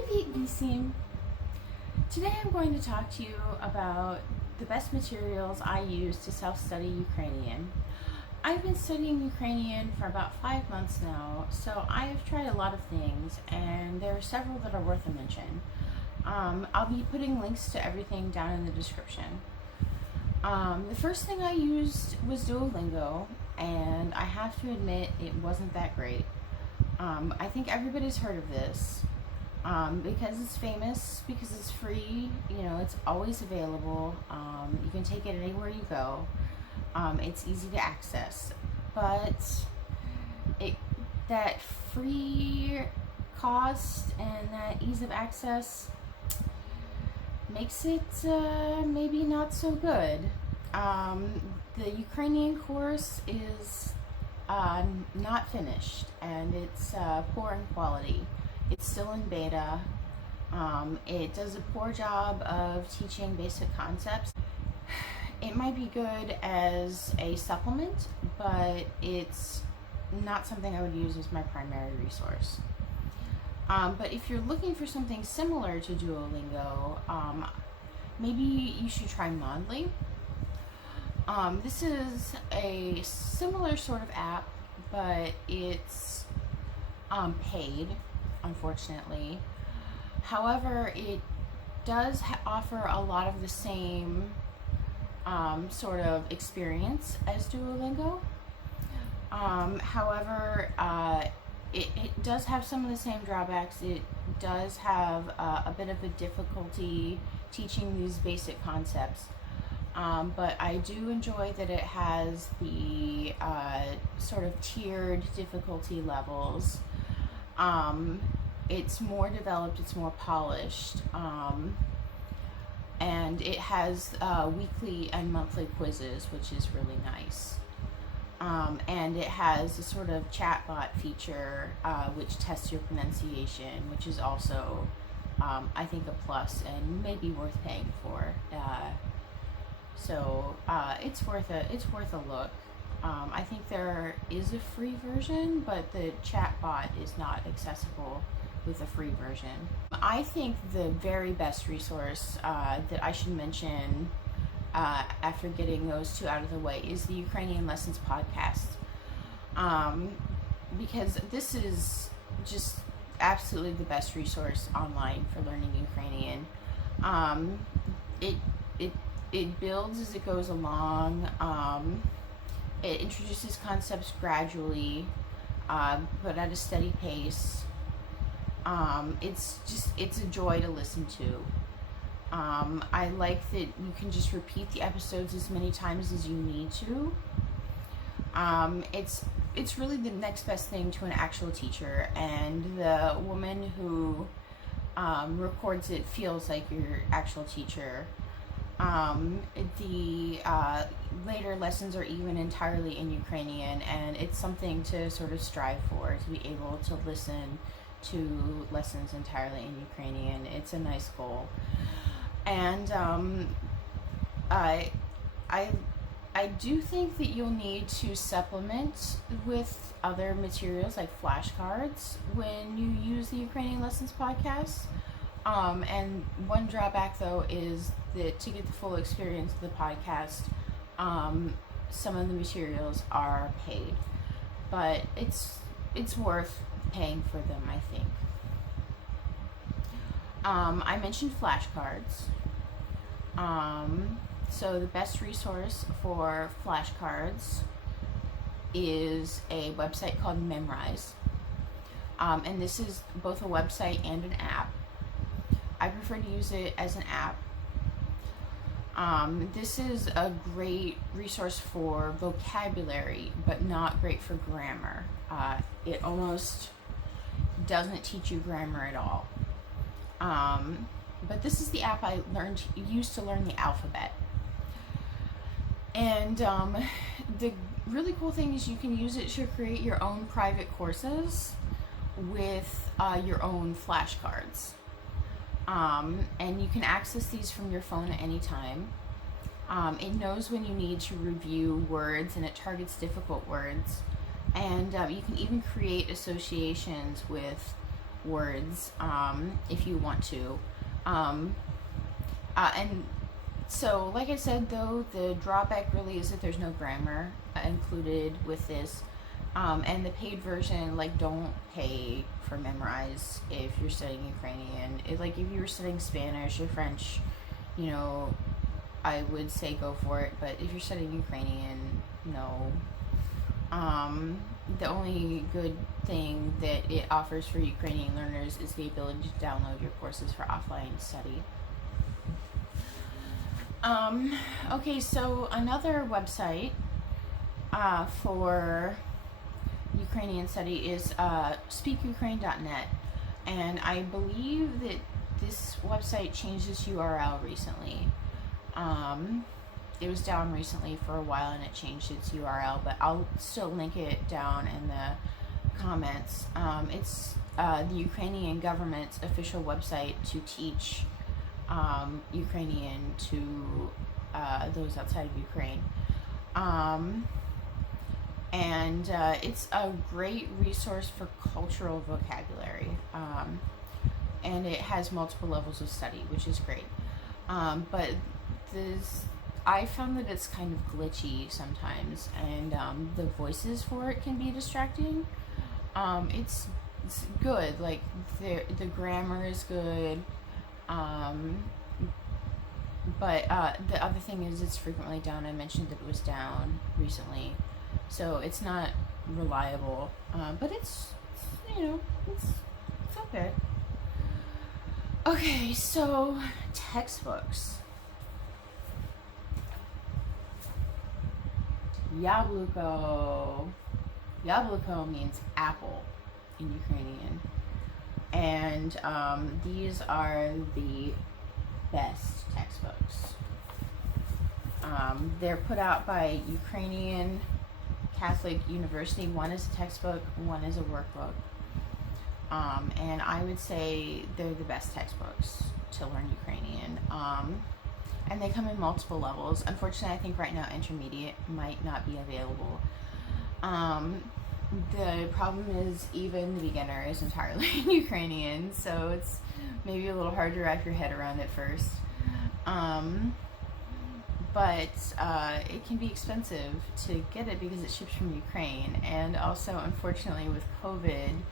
Привіт, Вісім! Today I'm going to talk to you about the best materials I use to self-study Ukrainian. I've been studying Ukrainian for about 5 months now, so I've tried a lot of things, and there are several that are worth a mention. I'll be putting links to everything down in the description. The first thing I used was Duolingo, and I have to admit it wasn't that great. I think everybody's heard of this. Because it's famous, because it's free, it's always available. You can take it anywhere you go. It's easy to access, but that free cost and that ease of access makes it maybe not so good. The Ukrainian course is not finished, and it's poor in quality. It's still in beta. It does a poor job of teaching basic concepts. It might be good as a supplement, but it's not something I would use as my primary resource. But if you're looking for something similar to Duolingo, maybe you should try Mondly. This is a similar sort of app, but it's paid, unfortunately. However, it does offer a lot of the same sort of experience as Duolingo. However, it does have some of the same drawbacks. It does have a bit of a difficulty teaching these basic concepts. But I do enjoy that it has the sort of tiered difficulty levels. It's more developed, it's more polished, and it has weekly and monthly quizzes, which is really nice. And it has a sort of chatbot feature which tests your pronunciation, which is also, I think, a plus and maybe worth paying for. So it's worth a look. I think there is a free version, but the chatbot is not accessible with a free version. I think the very best resource that I should mention after getting those two out of the way is the Ukrainian Lessons podcast, because this is just absolutely the best resource online for learning Ukrainian. It builds as it goes along. It introduces concepts gradually, but at a steady pace. It's a joy to listen to. I like that you can just repeat the episodes as many times as you need to. It's really the next best thing to an actual teacher, and the woman who records it feels like your actual teacher. The later lessons are even entirely in Ukrainian, and it's something to sort of strive for, to be able to listen to lessons entirely in Ukrainian. It's a nice goal. And I do think that you'll need to supplement with other materials like flashcards when you use the Ukrainian Lessons podcast. And one drawback, though, is that to get the full experience of the podcast, some of the materials are paid, but it's worth paying for them, I think. I mentioned flashcards. So the best resource for flashcards is a website called Memrise, and this is both a website and an app. I prefer to use it as an app. This is a great resource for vocabulary, but not great for grammar. It almost doesn't teach you grammar at all. But this is the app I used to learn the alphabet. And the really cool thing is you can use it to create your own private courses with your own flashcards. And you can access these from your phone at any time. It knows when you need to review words, and it targets difficult words. And you can even create associations with words if you want to. And so, like I said, though, the drawback really is that there's no grammar included with this. And the paid version, like, don't pay for Memrise if you're studying Ukrainian. Like, if you were studying Spanish or French, you know, I would say go for it. But if you're studying Ukrainian, no. The only good thing that it offers for Ukrainian learners is the ability to download your courses for offline study. Okay, so another website for Ukrainian study is speakukraine.net, and I believe that this website changed its URL recently. It was down recently for a while and it changed its URL, but I'll still link it down in the comments. It's the Ukrainian government's official website to teach Ukrainian to those outside of Ukraine. And it's a great resource for cultural vocabulary. And it has multiple levels of study, which is great. But I found that it's kind of glitchy sometimes, and the voices for it can be distracting. It's good, like the grammar is good, but the other thing is it's frequently down. I mentioned that it was down recently, so it's not reliable, but it's okay. Okay, so textbooks. Yabloko. Yabloko means apple in Ukrainian. And these are the best textbooks. They're put out by Ukrainian Catholic University. One is a textbook, one is a workbook. And I would say they're the best textbooks to learn Ukrainian. And they come in multiple levels. Unfortunately, I think right now intermediate might not be available. The problem is even the beginner is entirely in Ukrainian, so it's maybe a little hard to wrap your head around at first. But it can be expensive to get it because it ships from Ukraine, and also unfortunately with COVID,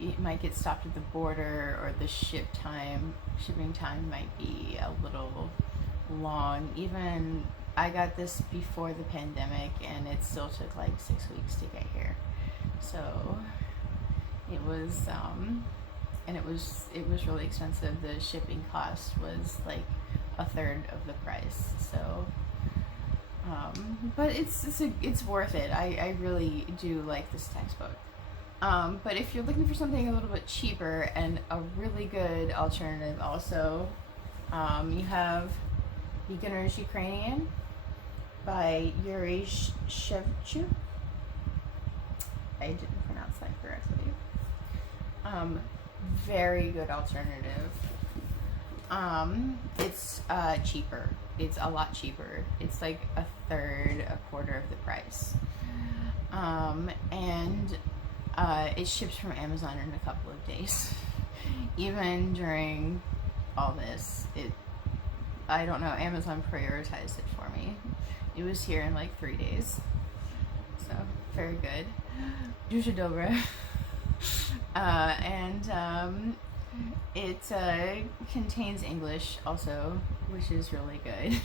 it might get stopped at the border, or the shipping time might be a little long. Even I got this before the pandemic and it still took like 6 weeks to get here, so it was and it was really expensive. The shipping cost was like a third of the price, so but it's worth it. I really do like this textbook. But if you're looking for something a little bit cheaper and a really good alternative also, you have Beginner's Ukrainian by Yuri Shevchuk. I didn't pronounce that correctly. Very good alternative. It's cheaper. It's a lot cheaper. It's like a quarter of the price. And it ships from Amazon in a couple of days. Even during all this, I don't know, Amazon prioritized it for me. It was here in like 3 days. So, very good. Дуже добре. And it contains English also, which is really good.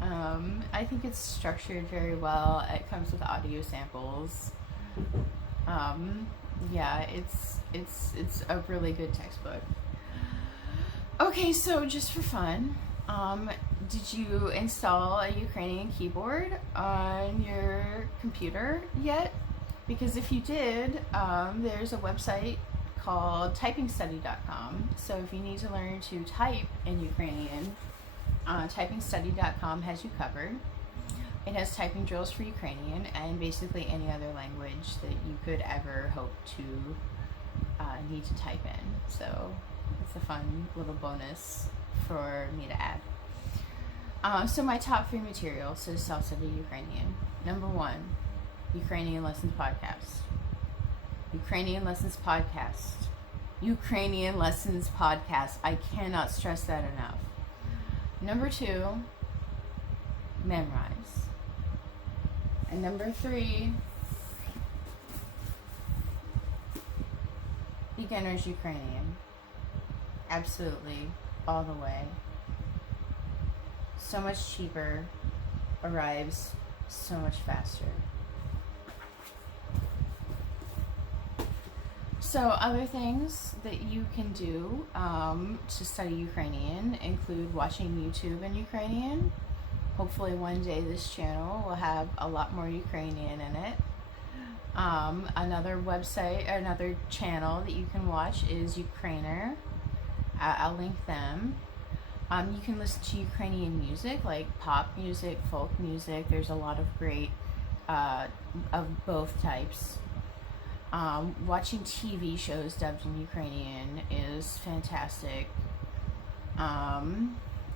I think it's structured very well. It comes with audio samples. Yeah, it's a really good textbook. Okay, so just for fun, did you install a Ukrainian keyboard on your computer yet? Because if you did, there's a website called typingstudy.com. So if you need to learn to type in Ukrainian, typingstudy.com has you covered. It has typing drills for Ukrainian and basically any other language that you could ever hope to need to type in. So it's a fun little bonus for me to add. So my top 3 materials to Self-Study Ukrainian. Number 1, Ukrainian Lessons Podcast. Ukrainian Lessons Podcast. Ukrainian Lessons Podcast. I cannot stress that enough. Number 2, Memrise. And number 3, Beginner's Ukrainian. Absolutely, all the way. So much cheaper, arrives so much faster. So other things that you can do to study Ukrainian include watching YouTube in Ukrainian. Hopefully one day this channel will have a lot more Ukrainian in it. Another website, another channel that you can watch is Ukrainer. I'll link them. You can listen to Ukrainian music, like pop music, folk music. There's a lot of great of both types. Watching TV shows dubbed in Ukrainian is fantastic.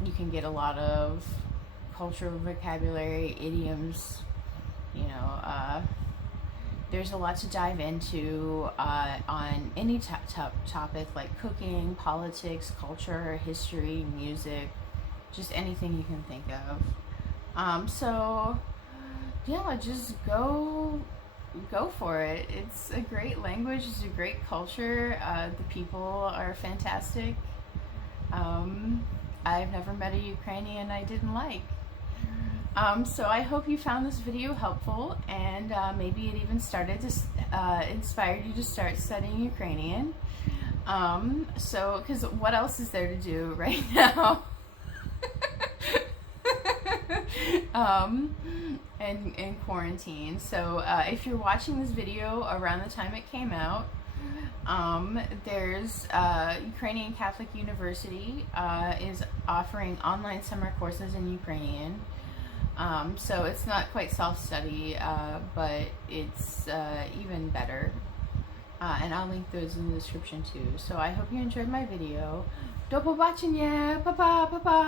You can get a lot of cultural vocabulary, idioms, you know, there's a lot to dive into on any topic like cooking, politics, culture, history, music, just anything you can think of. So yeah, just go for it. It's a great language, it's a great culture, the people are fantastic. I've never met a Ukrainian I didn't like. So I hope you found this video helpful, and maybe it even started to inspired you to start studying Ukrainian. So, because what else is there to do right now? In quarantine. So if you're watching this video around the time it came out, there's Ukrainian Catholic University is offering online summer courses in Ukrainian. So it's not quite self-study, but it's even better. And I'll link those in the description too. So I hope you enjoyed my video. Do побачення! Па-па! Па-па!